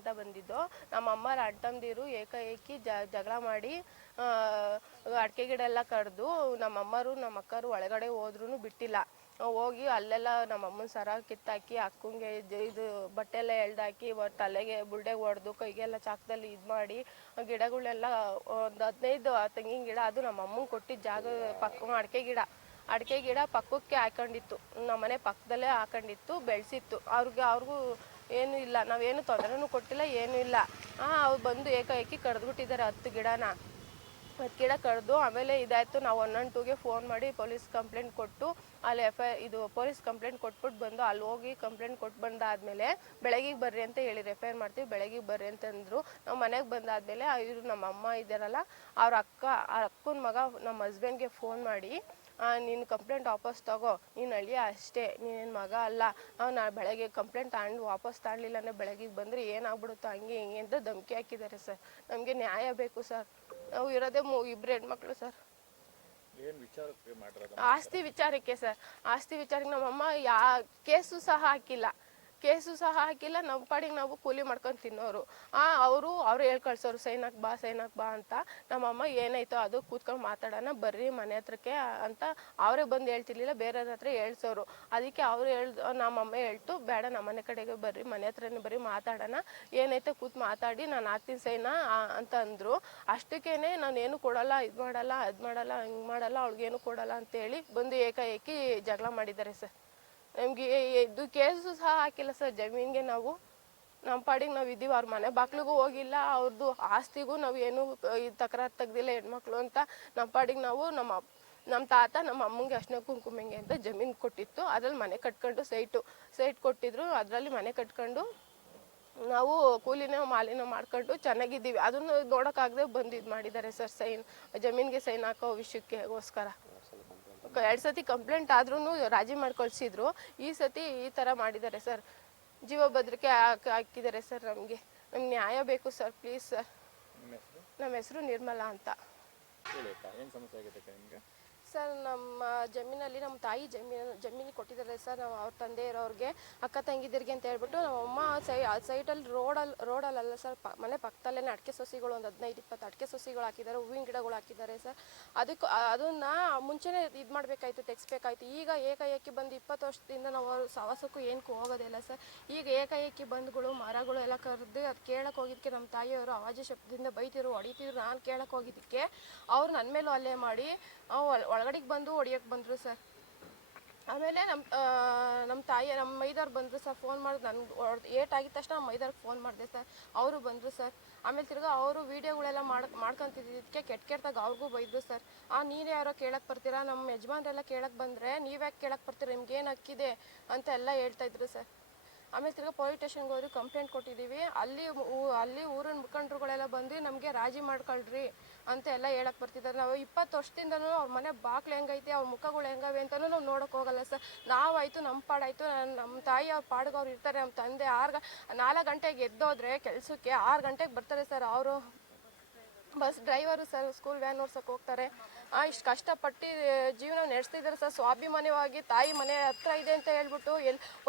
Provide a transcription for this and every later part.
ಅಂತ ಬಂದಿದ್ದು. ನಮ್ಮ ಅಮ್ಮರ ಅಣ್ತಂದಿರು ಏಕಾಏಕಿ ಜಗಳ ಮಾಡಿ ಅಡಿಕೆ ಗಿಡ ಎಲ್ಲ ಕಡ್ದು ನಮ್ಮ ಅಮ್ಮರು ನಮ್ಮ ಅಕ್ಕರು ಒಳಗಡೆ ಹೋದ್ರೂ ಬಿಟ್ಟಿಲ್ಲ. ಹೋಗಿ ಅಲ್ಲೆಲ್ಲ ನಮ್ಮ ಅಮ್ಮನ ಸರ ಕಿತ್ತಾಕಿ ಅಕ್ಕಂಗೆ ಇದು ಬಟ್ಟೆ ಎಲ್ಲ ಎಳ್ದಾಕಿ ತಲೆಗೆ ಬುಲ್ಡೆಗೆ ಹೊಡೆದು ಕೈಗೆಲ್ಲ ಚಾಕದಲ್ಲಿ ಇದು ಮಾಡಿ ಗಿಡಗಳೆಲ್ಲ ಒಂದು 15 ತೆಂಗಿನ ಗಿಡ ಅದು ನಮ್ಮ ಅಮ್ಮಂಗೆ ಕೊಟ್ಟಿದ್ದ ಜಾಗ ಪಕ್ಕ ಅಡಿಕೆ ಗಿಡ ಪಕ್ಕಕ್ಕೆ ಹಾಕೊಂಡಿತ್ತು, ನಮ್ಮ ಮನೆ ಪಕ್ಕದಲ್ಲೇ ಹಾಕೊಂಡಿತ್ತು, ಬೆಳೆಸಿತ್ತು. ಅವ್ರಿಗೂ ಏನೂ ಇಲ್ಲ, ನಾವೇನು ತೊಂದರೆನೂ ಕೊಟ್ಟಿಲ್ಲ, ಏನೂ ಇಲ್ಲ. ಅವ್ರು ಬಂದು ಏಕಾಏಕಿ ಕಡ್ದುಬಿಟ್ಟಿದ್ದಾರೆ 10 ಗಿಡನ. 10 ಗಿಡ ಕಡ್ದು ಆಮೇಲೆ ಇದಾಯಿತು. ನಾವು 112ಗೆ ಫೋನ್ ಮಾಡಿ ಪೊಲೀಸ್ ಕಂಪ್ಲೇಂಟ್ ಕೊಟ್ಟು ಅಲ್ಲಿ ಪೊಲೀಸ್ ಕಂಪ್ಲೇಂಟ್ ಕೊಟ್ಬಿಟ್ಟು ಬಂದು ಅಲ್ಲಿ ಹೋಗಿ ಕಂಪ್ಲೇಂಟ್ ಕೊಟ್ಟು ಬಂದಾದಮೇಲೆ ಬೆಳಗ್ಗೆ ಬರ್ರಿ ಅಂತ ಹೇಳಿದ್ರು, FIR ಮಾಡ್ತೀವಿ ಬೆಳಗ್ಗೆ ಬರ್ರಿ ಅಂತಂದರು. ನಾವು ಮನೆಗೆ ಬಂದಾದಮೇಲೆ ಇವರು ನಮ್ಮ ಅಮ್ಮ ಇದ್ದಾರಲ್ಲ ಅವ್ರ ಅಕ್ಕನ ಮಗ ನಮ್ಮ ಹಸ್ಬೆಂಡ್ಗೆ ಫೋನ್ ಮಾಡಿ, ನೀನು ಕಂಪ್ಲೇಂಟ್ ವಾಪಸ್ ತಗೋ, ನೀನು ಅಳಿಯ ಅಷ್ಟೇ, ನೀನೇನು ಮಗ ಅಲ್ಲ, ನಾನು ಬೆಳಗ್ಗೆ ಕಂಪ್ಲೇಂಟ್ ವಾಪಸ್ ತಗೊಳ್ಳಿಲ್ಲ ಅಂದರೆ ಬೆಳಗ್ಗೆ ಬಂದರೆ ಏನಾಗ್ಬಿಡುತ್ತೋ ಹಂಗೆ ಹಿಂಗೆ ಅಂತ ಧಮಕಿ ಹಾಕಿದ್ದಾರೆ ಸರ್. ನಮಗೆ ನ್ಯಾಯ ಬೇಕು ಸರ್. ನಾವು ಇರೋದೇ 2 ಹೆಣ್ಮಕ್ಳು ಸರ್. ಆಸ್ತಿ ವಿಚಾರಕ್ಕೆ ಸರ್, ಆಸ್ತಿ ವಿಚಾರಕ್ಕೆ ನಮ್ಮಮ್ಮ ಕೇಸು ಸಹ ಹಾಕಿಲ್ಲ. ನಮ್ಮ ಪಾಡಿಗೆ ನಾವು ಕೂಲಿ ಮಾಡ್ಕೊಂಡು ತಿನ್ನೋರು. ಅವ್ರು ಹೇಳಿ ಕಳ್ಸೋರು ಸೈನಾಕ್ ಬಾ ಅಂತ. ನಮ್ಮಮ್ಮ ಏನಾಯ್ತೋ ಅದು ಕೂತ್ಕೊಂಡು ಮಾತಾಡೋಣ ಬರ್ರಿ ಮನೆ ಹತ್ರಕ್ಕೆ ಅಂತ ಅವರೇ ಬಂದು ಹೇಳ್ತಿರ್ಲಿಲ್ಲ, ಬೇರೆಯವ್ರ ಹತ್ರ ಹೇಳ್ಸೋರು. ಅದಕ್ಕೆ ನಮ್ಮಮ್ಮ ಹೇಳ್ತು ಬೇಡ ನಮ್ಮ ಮನೆ ಕಡೆಗೆ ಬರ್ರಿ, ಮನೆ ಹತ್ರನೇ ಬರ್ರಿ ಮಾತಾಡೋಣ, ಏನಾಯ್ತೋ ಕೂತ್ ಮಾತಾಡಿ ನಾನು ಹಾಕ್ತೀನಿ ಸೈನಾ ಅಂತ ಅಂದರು. ಅಷ್ಟಕ್ಕೇನೆ ನಾನೇನು ಕೊಡಲ್ಲ, ಇದು ಮಾಡಲ್ಲ, ಅದು ಮಾಡಲ್ಲ, ಹಿಂಗೆ ಮಾಡಲ್ಲ, ಅವ್ಳಿಗೇನು ಕೊಡಲ್ಲ ಅಂತೇಳಿ ಬಂದು ಏಕಾಏಕಿ ಜಗಳ ಮಾಡಿದ್ದಾರೆ ಸರ್. ನಮಗೆ ಇದು ಕೇಸು ಸಹ ಹಾಕಿಲ್ಲ ಸರ್. ಜಮೀನಿಗೆ ನಾವು ನಮ್ಮ ಪಾಡಿಗೆ ನಾವು ಇದ್ದೀವಿ, ಅವ್ರ ಮನೆ ಬಾಗ್ಲಿಗೂ ಹೋಗಿಲ್ಲ, ಅವ್ರದ್ದು ಆಸ್ತಿಗೂ ನಾವು ಏನು ತಕರಾರು ತೆಗ್ದಿಲ್ಲ ಹೆಣ್ಮಕ್ಳು ಅಂತ. ನಮ್ಮ ಪಾಡಿಗೆ ನಾವು ನಮ್ಮ ತಾತ ನಮ್ಮ ಅಮ್ಮಂಗೆ ಅರ್ಶಿನ ಕುಂಕುಮಂಗೆ ಅಂತ ಜಮೀನು ಕೊಟ್ಟಿತ್ತು, ಅದ್ರಲ್ಲಿ ಮನೆ ಕಟ್ಕೊಂಡು ಸೈಟ್ ಕೊಟ್ಟಿದ್ರು, ಅದರಲ್ಲಿ ಮನೆ ಕಟ್ಕೊಂಡು ನಾವು ಕೂಲಿನೋ ಮಾಲಿನೋ ಮಾಡ್ಕೊಂಡು ಚೆನ್ನಾಗಿದ್ದೀವಿ. ಅದನ್ನು ನೋಡೋಕ್ಕಾಗದೆ ಬಂದು ಇದು ಮಾಡಿದ್ದಾರೆ ಸರ್, ಜಮೀನಿಗೆ ಸೈನ್ ಹಾಕೋ ವಿಷಯಕ್ಕೋಸ್ಕರ. 2 ಸತಿ ಕಂಪ್ಲೇಂಟ್ ಆದ್ರೂ ರಾಜಿ ಮಾಡಿ ಕಳಿಸಿದ್ರು, ಈ ಸತಿ ಈ ಥರ ಮಾಡಿದ್ದಾರೆ ಸರ್. ಜೀವ ಭದ್ರತೆ ಹಾಕಿದ್ದಾರೆ ಸರ್. ನಮಗೆ ನ್ಯಾಯ ಬೇಕು ಸರ್, ಪ್ಲೀಸ್ ಸರ್. ನಮ್ಮ ಹೆಸರು ನಿರ್ಮಲಾ ಅಂತ ಸರ್. ನಮ್ಮ ಜಮೀನಲ್ಲಿ ನಮ್ಮ ತಾಯಿ ಜಮೀನಿಗೆ ಕೊಟ್ಟಿದ್ದಾರೆ ಸರ್. ನಾವು ಅವ್ರ ತಂದೆ ಇರೋರಿಗೆ ಅಕ್ಕ ತಂಗಿದಿರಿಗೆ ಅಂತ ಹೇಳ್ಬಿಟ್ಟು ನಮ್ಮಮ್ಮ ಸೈಟಲ್ಲಿ ರೋಡಲ್ಲ ಸರ್, ಮನೆ ಪಕ್ಕದಲ್ಲೇ ಅಡಿಕೆ ಸಸಿಗಳು ಒಂದು 15-20 ಅಡಿಕೆ ಸಸಿಗಳು ಹಾಕಿದ್ದಾರೆ, ಹೂವಿನ ಗಿಡಗಳು ಹಾಕಿದ್ದಾರೆ ಸರ್. ಅದನ್ನು ಮುಂಚೆನೇ ಇದು ಮಾಡಬೇಕಾಯ್ತು, ತೆಗಿಸ್ಬೇಕಾಯ್ತು. ಈಗ ಏಕಾಏಕಿ ಬಂದು 20 ವರ್ಷದಿಂದ ನಾವು ಸವಾಸಕ್ಕೂ ಏನಕ್ಕೂ ಹೋಗೋದಿಲ್ಲ ಸರ್. ಈಗ ಏಕಾಏಕಿ ಬಂದುಗಳು ಮರಗಳು ಎಲ್ಲ ಕರೆದು ಅದು ಕೇಳಕ್ಕೆ ಹೋಗಿದ್ದಕ್ಕೆ ನಮ್ಮ ತಾಯಿಯವರು ಅವಾಜಿ ಶಬ್ದದಿಂದ ಬೈತಿರು ಹೊಡಿತಿದ್ರು. ನಾನು ಕೇಳಕ್ಕೆ ಹೋಗಿದ್ದಕ್ಕೆ ಅವ್ರು ನನ್ನ ಮೇಲೂ ಅಲ್ಲೇ ಮಾಡಿ ಒಳಗಡೆಗೆ ಬಂದು ಹೊಡಿಯೋಕ್ಕೆ ಬಂದರು ಸರ್. ಆಮೇಲೆ ನಮ್ಮ ಮೈದವ್ರು ಬಂದರು ಸರ್. ಫೋನ್ ಮಾಡಿದ್ರು, ನನಗೆ ಏಟಾಗಿದ್ದ ತಕ್ಷಣ ನಮ್ಮ ಮೈದವ್ರಿಗೆ ಫೋನ್ ಮಾಡಿದೆ ಸರ್. ಅವರು ಬಂದರು ಸರ್. ಆಮೇಲೆ ತಿರ್ಗಾ ಅವರು ವೀಡಿಯೋಗಳೆಲ್ಲ ಮಾಡ್ಕೊತಿದ್ದಕ್ಕೆ ಕೆಟ್ಟದಾಗ ಅವ್ರಿಗೂ ಬೈದರು ಸರ್. ನೀವೇ ಯಾರೋ ಕೇಳಕ್ಕೆ ಬರ್ತೀರಾ, ನಮ್ಮ ಯಜಮಾನ್ರೆಲ್ಲ ಕೇಳಕ್ಕೆ ಬಂದರೆ ನೀವ್ಯಾಕೆ ಕೇಳಕ್ಕೆ ಬರ್ತೀರಾ, ನಿಮ್ಗೇನು ಹಕ್ಕಿದೆ ಅಂತ ಎಲ್ಲ ಹೇಳ್ತಾಯಿದ್ರು ಸರ್. ಆಮೇಲೆ ತಿರ್ಗಾ ಪೊಲೀಸ್ ಸ್ಟೇಷನ್ಗೆ ಹೋಗಿ ಕಂಪ್ಲೇಂಟ್ ಕೊಟ್ಟಿದ್ದೀವಿ. ಅಲ್ಲಿ ಊರಿನ ಮುಖಂಡರುಗಳೆಲ್ಲ ಬಂದು ನಮಗೆ ರಾಜಿ ಮಾಡ್ಕೊಳ್ರಿ ಅಂತ ಎಲ್ಲ ಹೇಳಕ್ಕೆ ಬರ್ತಿದ್ದಾರೆ. ನಾವು 20 ವರ್ಷದಿಂದನೂ ಅವ್ರ ಮನೆ ಬಾಕ್ಲು ಹೆಂಗೈತೆ, ಅವ್ರ ಮುಖಗಳು ಹೆಂಗವೆ ಅಂತಲೂ ನಾವು ನೋಡೋಕೆ ಹೋಗಲ್ಲ ಸರ್. ನಾವಾಯಿತು ನಮ್ಮ ಪಾಡಾಯಿತು, ನಮ್ಮ ತಾಯಿ ಅವ್ರ ಪಾಡಿಗೆ ಅವ್ರು ಇರ್ತಾರೆ. ನಮ್ಮ ತಂದೆ 4 ಗಂಟೆಗೆ ಎದ್ದೋದ್ರೆ ಕೆಲಸಕ್ಕೆ 6 ಗಂಟೆಗೆ ಬರ್ತಾರೆ ಸರ್. ಅವರು bus driver sir, school van ಓಡ್ಸೋಕೆ ಹೋಗ್ತಾರೆ. ಇಷ್ಟು ಕಷ್ಟಪಟ್ಟು ಜೀವನ ನಡೆಸ್ತಿದ್ದಾರೆ ಸರ್. ಸ್ವಾಭಿಮಾನವಾಗಿ ತಾಯಿ ಮನೆ ಹತ್ರ ಇದೆ ಅಂತ ಹೇಳ್ಬಿಟ್ಟು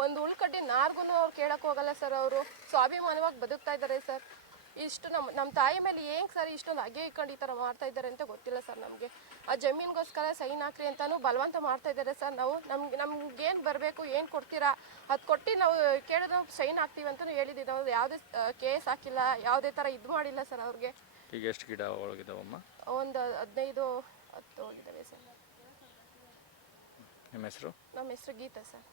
ಒಂದು ಉಳ್ಕಡ್ಡಿ ನಾರ್ಗೂ ಅವ್ರು ಕೇಳಕ್ಕೆ ಹೋಗಲ್ಲ ಸರ್. ಅವರು ಸ್ವಾಭಿಮಾನವಾಗಿ ಬದುಕ್ತಾ ಇದ್ದಾರೆ ಸರ್. ಇಷ್ಟು ನಮ್ಮ ತಾಯಿ ಮೇಲೆ ಏನು ಸರ್ ಇಷ್ಟೊಂದು ಅಗೆ ಇಟ್ಕೊಂಡು ಈ ಥರ ಮಾಡ್ತಾ ಇದ್ದಾರೆ ಅಂತ ಗೊತ್ತಿಲ್ಲ ಸರ್. ನಮಗೆ ಆ ಜಮೀನಿಗೋಸ್ಕರ ಸೈನ್ ಹಾಕ್ರಿ ಅಂತಲೂ ಬಲವಂತ ಮಾಡ್ತಾ ಇದ್ದಾರೆ ಸರ್. ನಮ್ಗೇನು ಬರಬೇಕು, ಏನು ಕೊಡ್ತೀರಾ ಅದು ಕೊಟ್ಟು ನಾವು ಕೇಳಿದ್ರೆ ಸೈನ್ ಹಾಕ್ತೀವಿ ಅಂತಲೂ ಹೇಳಿದ್ದೀವಿ. ನಾವು ಯಾವುದೇ ಕೇಸ್ ಹಾಕಿಲ್ಲ, ಯಾವುದೇ ಥರ ಇದು ಮಾಡಿಲ್ಲ ಸರ್ ಅವ್ರಿಗೆ. ಈಗ ಎಷ್ಟು ಗಿಡ ಒಳಗಿದಾವಮ್ಮ? ಒಂದು 15-10 ಹೋಗಿದ್ದಾವೆ ಸರ್. ನಿಮ್ಮ ಹೆಸರು? ನಮ್ಮ ಹೆಸರು ಗೀತಾ ಸರ್.